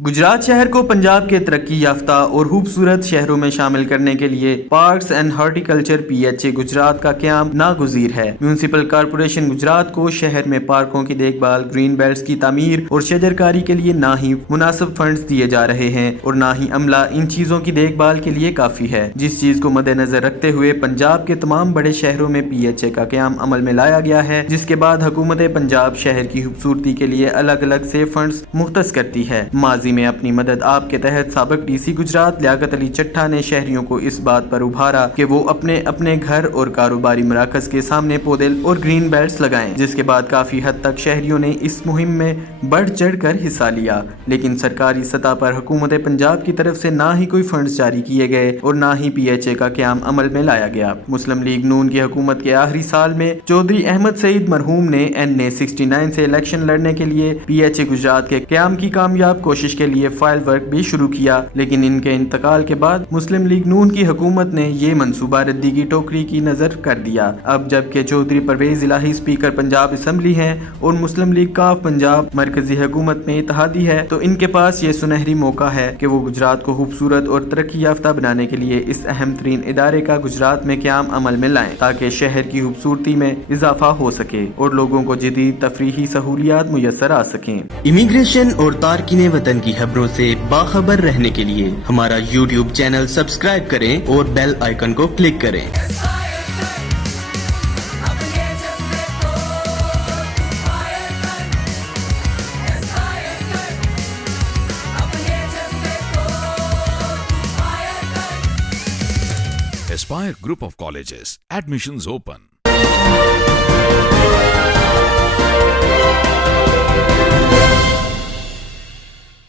गुजरात शहर को पंजाब के तरक्की याफ्ता और खूबसूरत शहरों में शामिल करने के लिए parks and horticulture PHA Gujarat का क़याम नागुज़ीर है। म्यूनिसिपल कॉरपोरेशन गुजरात को शहर में पार्कों की देखभाल, ग्रीन बेल्ट्स की तामीर और शजरकारी के लिए ना ही मुनासिब फंड्स दिए जा रहे हैं और ना ही अमला इन चीज़ों की देखभाल के लिए काफ़ी है, जिस चीज़ को मद्देनजर रखते हुए पंजाब के तमाम बड़े शहरों में PHA का क़याम अमल में लाया गया है, जिसके बाद हुकूमत पंजाब शहर की खूबसूरती के लिए अलग अलग से फंड्स मुख्तस करती है। माजी में अपनी मदद आप के तहत साबिक DC गुजरात लियाकत अली चट्टा ने शहरियों को इस बात पर उभारा कि वो अपने अपने घर और कारोबारी मराकज के सामने पौधे और ग्रीन बेल्ट्स लगाएं, जिसके बाद काफी हद तक शहरियों ने इस मुहिम में बढ़ चढ़ कर हिस्सा लिया। लेकिन सरकारी सतह पर हुकूमत पंजाब की तरफ से ना ही कोई फंड्स जारी किए गए और ना ही PHA का क़याम अमल में लाया गया। मुस्लिम लीग नून की हुकूमत के आखिरी साल में चौधरी अहमद सईद मरहूम ने NA 69 से इलेक्शन लड़ने के लिए PHA गुजरात के क़याम की कामयाब कोशिश के लिए फाइल वर्क भी शुरू किया, लेकिन इनके इंतकाल के बाद मुस्लिम लीग नून की हुकूमत ने ये मंसूबा रद्दी की टोकरी की नजर कर दिया। अब जबकि चौधरी परवेज इलाही स्पीकर पंजाब असम्बली हैं और मुस्लिम लीग काफ पंजाब मरकजी हुकूमत में इत्तेहादी है, तो इनके पास ये सुनहरी मौका है कि वो गुजरात को खूबसूरत और तरक्की याफ्ता बनाने के लिए इस अहम तरीन इदारे का गुजरात में क़याम अमल में लाएं, ताकि शहर की खूबसूरती में इजाफा हो सके और लोगों को जदीद तफरीही सहूलियात मुयसर आ सकें। इमिग्रेशन और तारकीन वतन की खबरों से बाखबर रहने के लिए हमारा YouTube चैनल सब्सक्राइब करें और बेल आइकन को क्लिक करें। Aspire Group of Colleges. Admissions open.